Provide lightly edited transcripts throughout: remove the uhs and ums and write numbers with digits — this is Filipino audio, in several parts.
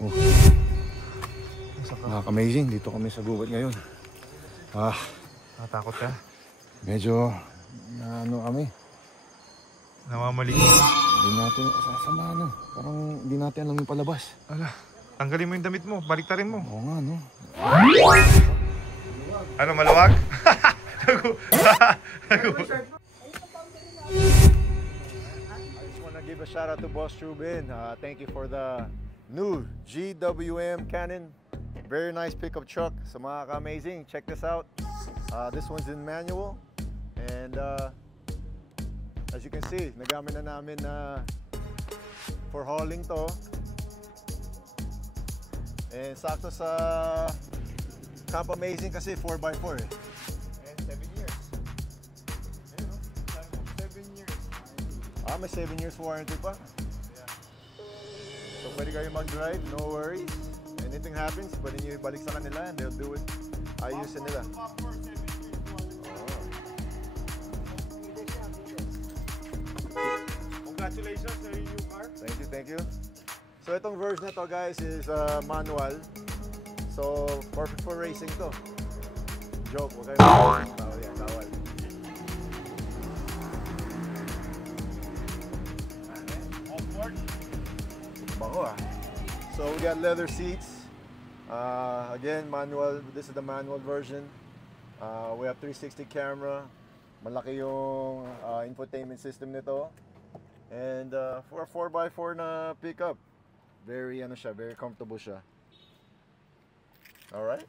Oh. Nakaka-amazing. Dito kami sa gubat ngayon. Natakot ka? Medyo ano kami. Namamalig. Hindi natin sasama ano. Parang hindi natin alam yung palabas. Ala, tanggalin mo yung damit mo. Baliktarin mo. Oo nga, no? Ano, maluwag? Give a shout out to Boss Ruben. Thank you for the new GWM Canon. Very nice pickup truck. Sa mga ka-amazing, check this out. This one's in manual. And as you can see, nagamit na namin for hauling to. And sakto sa Camp Amazing kasi 4x4 eh. And 7 years. Ayun, no? 7 years. May 7 years warranty pa. Yeah. So pwede kayo mag-drive, no worries. Anything happens, pwede nyo ibalik sa kanila and they'll do it. Ayusin nila. Congratulations sa your new car. Thank you. So itong version na to guys is manual. So perfect for racing to. Joke, okay? Oh yeah, kawal. Bango ah. So we got leather seats. Again, manual. This is the manual version. We have 360 camera. Malaki yung infotainment system nito. And for a 4x4 na pickup, very very comfortable siya. All right.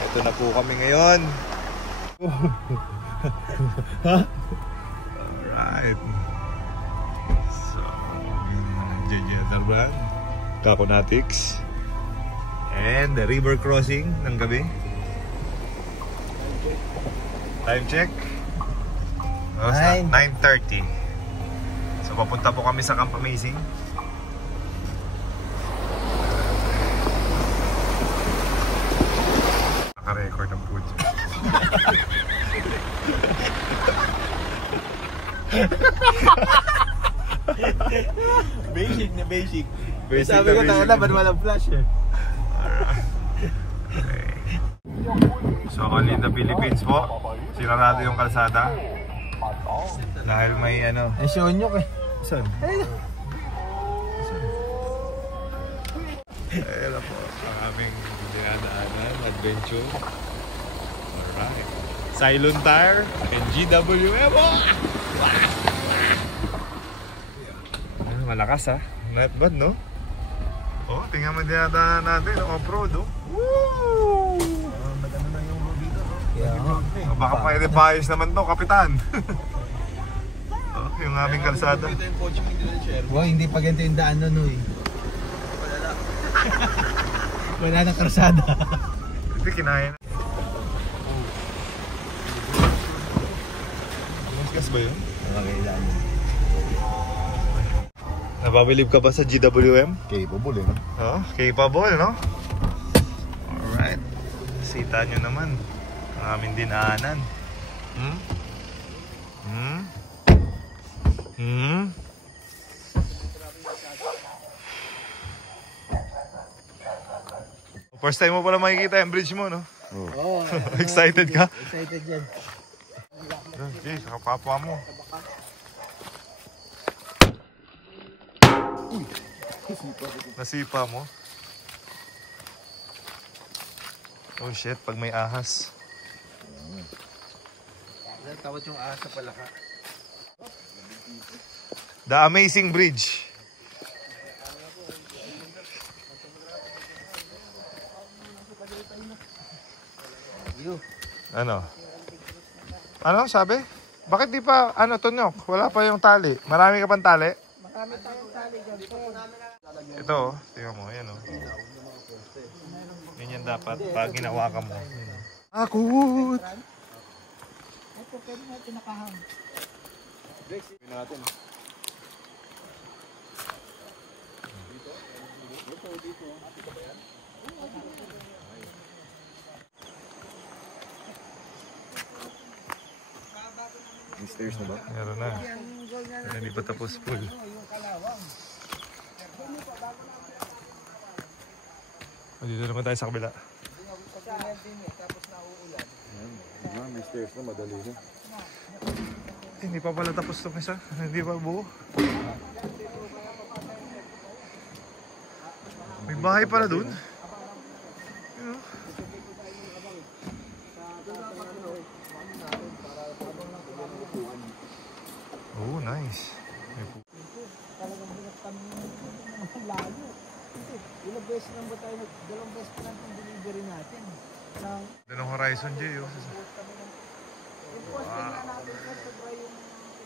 Ito na po kami ngayon. Alright. So, Generator Brand, Kakonatics, and the river crossing ng gabi. Time check. 9:30. So papunta po kami sa Camp Amazing. Naka-record ang food. Basic na basic. Sabi ko talaga ba't walang flash eh. Okay. So Kalinda Philippines po. Sinarado yung kalsada. Dahil may ano. Eh, Shonyok eh. Saan? Ayun na po ang aming dinadaanan, adventure. Alright. Cylon Tire and GWM. Malakas ha. Not bad no? Oh, tingnan mo dinadaanan natin. Off-road oh. Woo! Maganda na yung road dito no? Yeah. Baka pwede bias naman to, kapitan. Yung aming kalsada. Wow, hindi pa ganito yung daan nun eh. Wala na kalsada. Hindi kinaya na. Mas ba yun? Nakakailan. Nababilib ka ba sa GWM? Capable eh, no? Oh, capable, no? Alright. Sita nyo naman ang aming dinaanan. First time mo pala makikita yung bridge mo, no? Oo. Excited ka? Excited yan. Okay, sa kapapwa mo. Nasipa mo? Oh shit, pag may ahas. Tawad yung ahas sa palaka. The Amazing Bridge. Ano? Ano sabi? Bakit di pa, ano Tonyok? Wala pa yung tali. Marami ka pang tali? Marami tayong tali dyan. Ito oh, tingnan mo, yan oh. Ganyan dapat pag ginawa ka mo. Akut! Ito, pwede na pinakahang. Brakes natin. Dito. Dito ba yan? May stairs na ba? Meron na. Hindi pa tapos full. Dito naman tayo sa kabila. May stairs na, madali na. Hindi pa pala tapos itong isa. Hindi pa buo. May bahay pala dun. Oh, nice. Talagang hirap kami ng layo. Kasi ilang beses lang ba tayo, dalawang beses pa lang itong delivery natin. Dalawang Horizon J. Oh. Wow.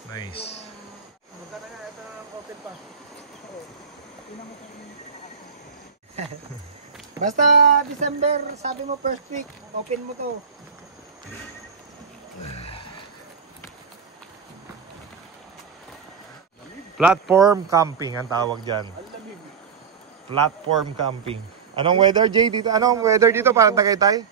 Nice. Magkana nga, ito ang open pa. Basta December, sabi mo first week, open mo to. Platform camping ang tawag dyan. Platform camping. Anong weather, Jay, dito? Anong weather dito? Parang Tagaytay?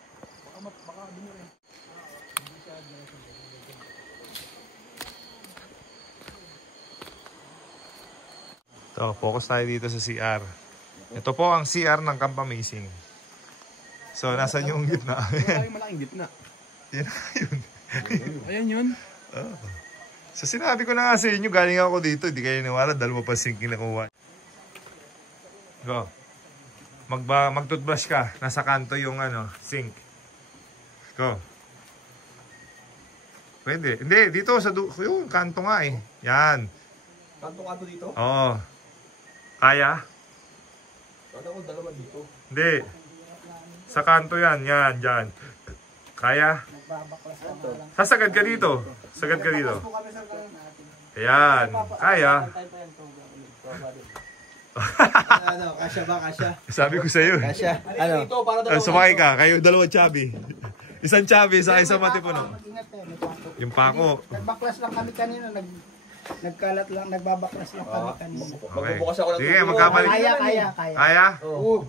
So, focus tayo dito sa CR. Ito po ang CR ng Camp Amazing. So, nasan yung gitna? Wala yung malaking gitna. Yan yun. Ayan yun. Oh. So, sinabi ko na nga sa inyo, galing ako dito. Hindi kayo niwala, dalawa pa sink nakuha. Go. Mag-toothbrush ka. Nasa kanto yung sink. Go. Pwede. Hindi, dito sa yung kanto nga eh. Yan. Kanto-kanto dito? Oo. Kaya? Kaya ko dalawa dito. Hindi. Sa kanto yan. Yan, dyan. Kaya? Sasagad ka dito. Sagad ka dito. Ayan. Kaya. Kasya ba? Kasya? Sabi ko sa'yo. Kasya. Ano? Sumakay ka. Kayo dalawa chubby. Isang chubby sa isang matipuno. Yung pako. Nagbaklas lang kami kanina, nagkalat lang, nagbabaklas lang kami kanina. Okay. Magbubukas ako ng Sige, tubo. magkabalik. Kaya. Kaya? Oo.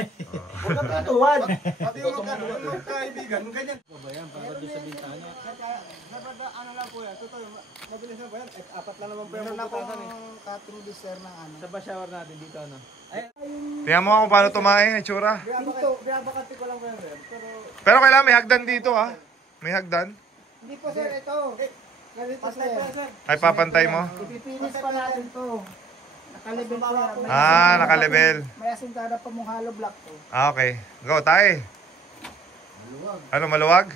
Huwag kang katuwan. Pati yung magkaibigan, ganyan. Ano lang po yan, totoo, mabilis na ba yan? Apat lang naman po yung Meron puputasan eh. akong cutting dessert ng ano. Sa shower natin dito, ano? Tingnan mo ako paano tumae, itsura. Binabakati ko lang po yan, sir. Pero kailangan may hagdan dito ha. May hagdan. Hindi po sir, ito. Ganito sir. Ay, papantay mo. Ipipinis pa natin to. Nakalibel po yan. Ah, nakalibel. May asintara pa mong hollow block to. Ah, okay. Go, tayo. Ano, maluwag?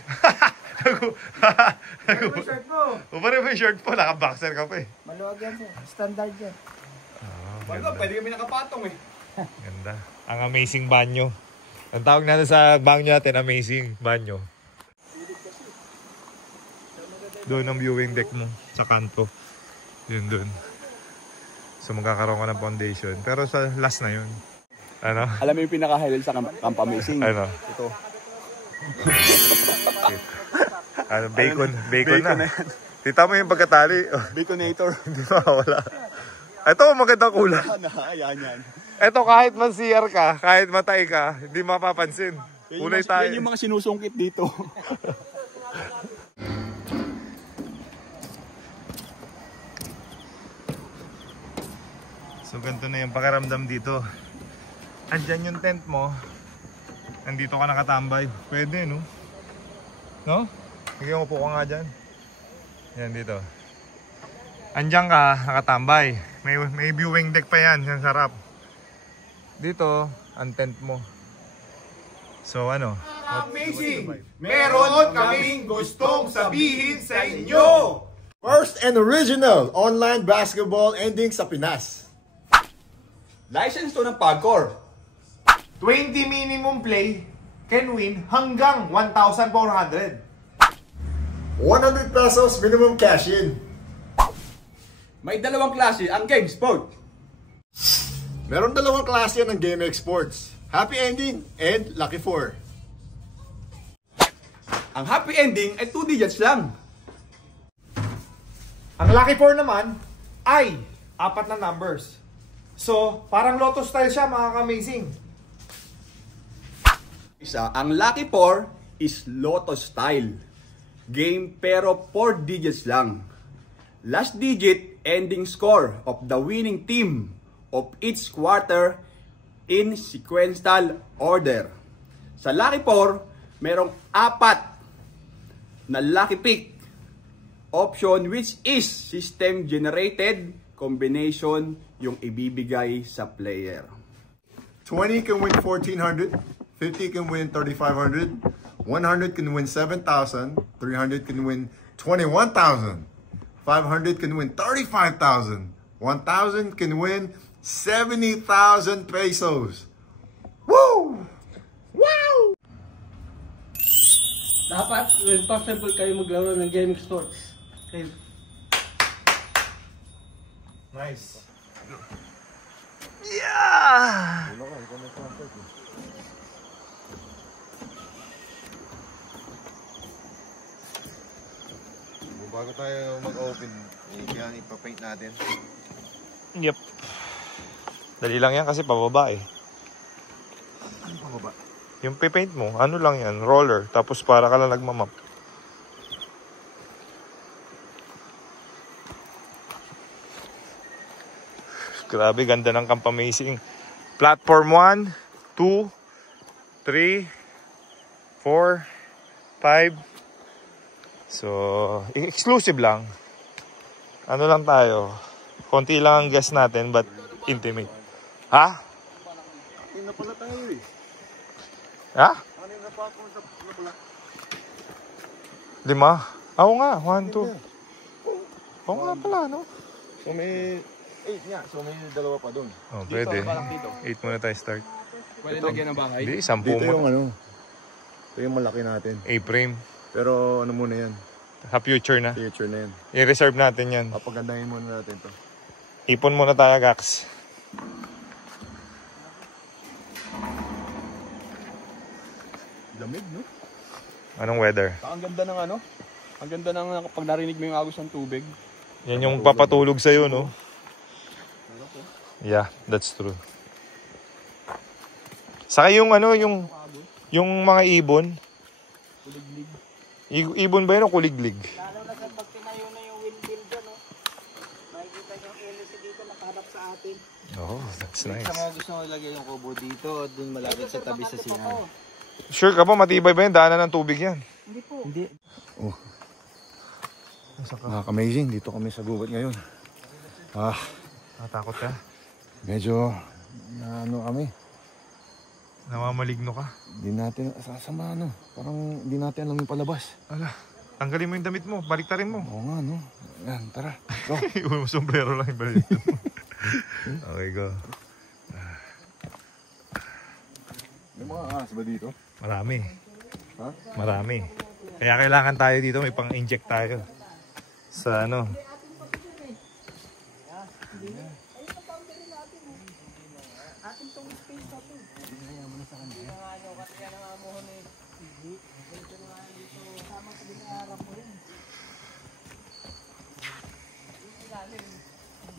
Ano yung shirt mo? Umarin mo yung shirt po, naka-boxer ka pa eh. Maluwag yan sir. Standard yan. Ganda. Pwede kami nakapatong eh. Ganda. Ang amazing banyo. Ang tawag natin sa banyo natin, amazing banyo. Doon ang viewing deck mo, sa kanto. Yun doon. So magkakaroon ka ng foundation. Pero sa last na yun. Ano? Alam mo yung pinaka-highlight sa Camp Amazing? Ano? Ito. Ano, bacon na. Tita mo yung pagkatali. Baconator. Hindi mawala. Ito, magandang kulay. Yan. Ito, kahit man-CR ka, kahit matay ka, hindi mapapansin. Kulay tayo. Yan yung mga sinusungkit dito. So, ganito na yung pakiramdam dito. Andyan yung tent mo. Nandito ka nakatambay. Pwede, no? No? Sige, upo ka nga dyan. Yan, dito. Andyan ka, nakatambay. May viewing deck pa yan. Yan, sarap. Dito, ang tent mo. So, ano? Amazing! Meron kaming gustong sabihin sa inyo! First and original online basketball ending sa Pinas. License to ng Pagcor. 20 minimum play can win hanggang 1,400. 100 pesos minimum cash in. May dalawang klase ang King Sport. Meron dalawang klase ng Game Exports. Happy Ending and Lucky 4. Ang happy ending ay 2 digits lang. Ang Lucky 4 naman ay 4 na numbers. So, parang lotto style siya, mga ka-amazing. Ang Lucky 4 is Lotto style. Game pero 4 digits lang. Last digit ending score of the winning team of each quarter in sequential order. Sa Lucky 4, merong 4 na Lucky Pick option which is system generated combination yung ibibigay sa player. 20 can win 1,400, 50 can win 3,500, 100 can win 7,000, 300 can win 21,000, 500 can win 35,000, 1,000 can win 70,000 pesos. Woo! Wow! Dapat, when possible, kayo maglaro ng gaming sports. Kayo. Nice. Yeah! Bago tayo mag-open, yan ipapaint natin. Yep. Dali lang yan kasi pababa eh. Ano pababa? Yung paint mo, ano lang yan, roller. Tapos para ka lang nagmamap. Grabe, ganda ng Camp Amazing. Platform 1, 2, 3, 4, 5. So, exclusive lang. Ano lang tayo. Konti lang ang guest natin, but intimate. Ha? Ano na pala tayo eh? Ha? Ano na pa ako na pala? 5? Oo nga, 1, 2. Oo nga pala, no? So may 8 nga, so may dalawa pa dun. Oh, pwede. 8 muna tayo start. Pwede lagyan ng bahay. Hindi, 10 Dito yung muna. ano, ito yung malaki natin. A-frame. Pero ano muna yan, Sa future na. future na yan. I-reserve natin yan. Papagandahin muna natin to. Ipon muna tayo, Gax. Lamig, no? Anong weather? Ang ganda ng ano? Ang ganda ng pag narinig mo yung agos ng tubig. Yan yung papatulog sa'yo, no? Yeah, that's true. Saka yung ano, yung mga ibon. Kuliglig. Ibon ba yun o kuliglig? Lalo na sa pag tinayo na yung windmill dyan, no? Makikita yung LC dito nakaharap sa atin. Oh, that's nice. Sa mga gusto mo ilagay yung kubo dito at dun malapit sa tabi sa singahan. Sure ka ba? Matibay ba yun? Daanan ng tubig yan. Hindi po. Hindi. Nakaka-amazing, dito kami sa gubat ngayon. Natakot ka? Medyo, ano kami, Namamaligno ka? di natin, sasama ano, parang di natin alam yung palabas. Ala, tanggalin mo yung damit mo. Baliktarin mo. Oo nga, no? Yan, tara. Go. Yung sombrero lang ibalik. Okay, go. May mga ahas ba dito? Marami. Ha? Marami. Kaya kailangan tayo dito, may pang-inject tayo. Sa ano?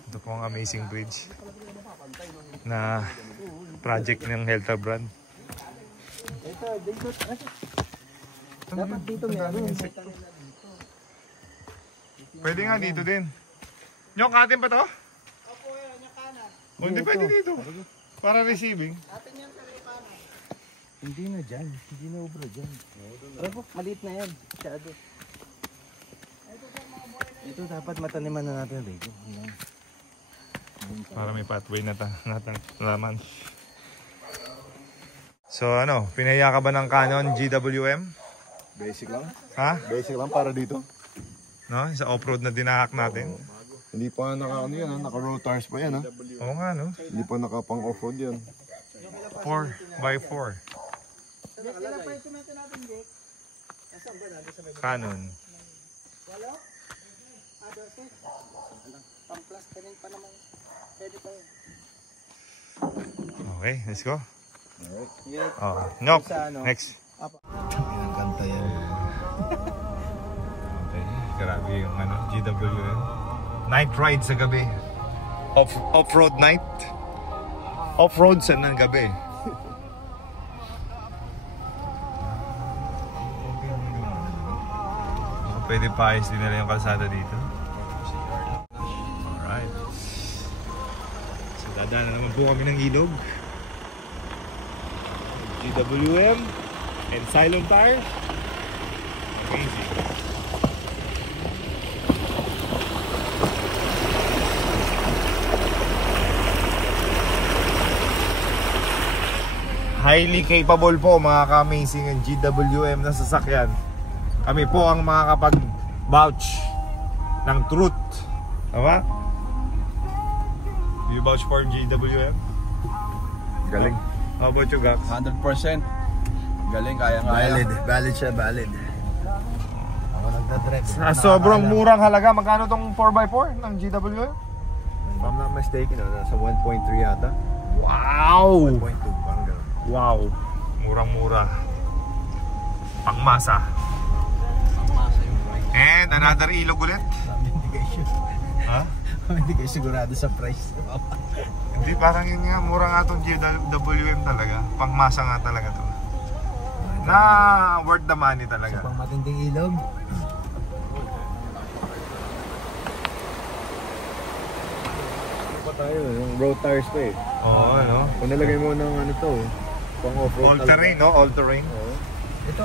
Ito po ang amazing bridge na project ng Helta Brand. Dapat dito meron. Pwede nga dito din. Nyok, atin pa to? Opo, yan, yung kanan. O hindi pwede dito. Para receiving. Atin yan sa may kanan. Hindi na dyan. Hindi na ubra dyan. Pero po, maliit na yan. Masyado. Ito dapat mataniman na natin rito. Ayan. Para may pathway na naman. So ano, pinaya ka ba ng Canon GWM? Basic lang. Ha? Basic lang para dito. No? Sa off-road na dinahak natin. Hindi pa naka, ano yan, ha? Naka-roll tires pa yan, ha? Oo nga, no? Hindi pa naka-pang off-road yan. 4x4. Kailan pa yung semento natin, Jake? Canon. Walo? Dosis? Pang-plus ka rin pa naman. Pwede pa yun. Okay, let's go. Yes. Oh, Nyok, Sa ano? next. Ganta yan. Okay, grabe yung ano, GWM. Night ride sa gabi. Off-road night. Off-road sa ng gabi. Pwede pa ayos din nila yung kalsada dito. Alright. So dadaan na naman po kami ng ilog. GWM and Cylon tires. Amazing. Highly capable po mga ka-amazing ang GWM na sasakyan. Kami po ang makakapag-vouch ng truth. Tama? Do you vouch for GWM? Galing. How about you, Gax? 100%. Galing, kaya-kaya. Valid siya, valid. Ako nagdadrive. Sa sobrang murang halaga, magkano tong 4x4 ng GWM? If I'm not mistaken, nasa 1.3 yata. Wow! 1.2, parang gano'n. Wow! Murang-mura. Pangmasa. And another ilog ulit. Hindi kayo sure. Ha? Hindi kayo sigurado sa price. Hindi, parang yun nga. Mura nga itong GWM talaga. Pangmasa nga talaga to. Na worth the money talaga. Pang matinding ilog. Pa tayo, yung road tires pa eh. Oo, ano? Kung nalagay mo ng ano to, pang off-road All terrain, no? All terrain. Oo. Ito,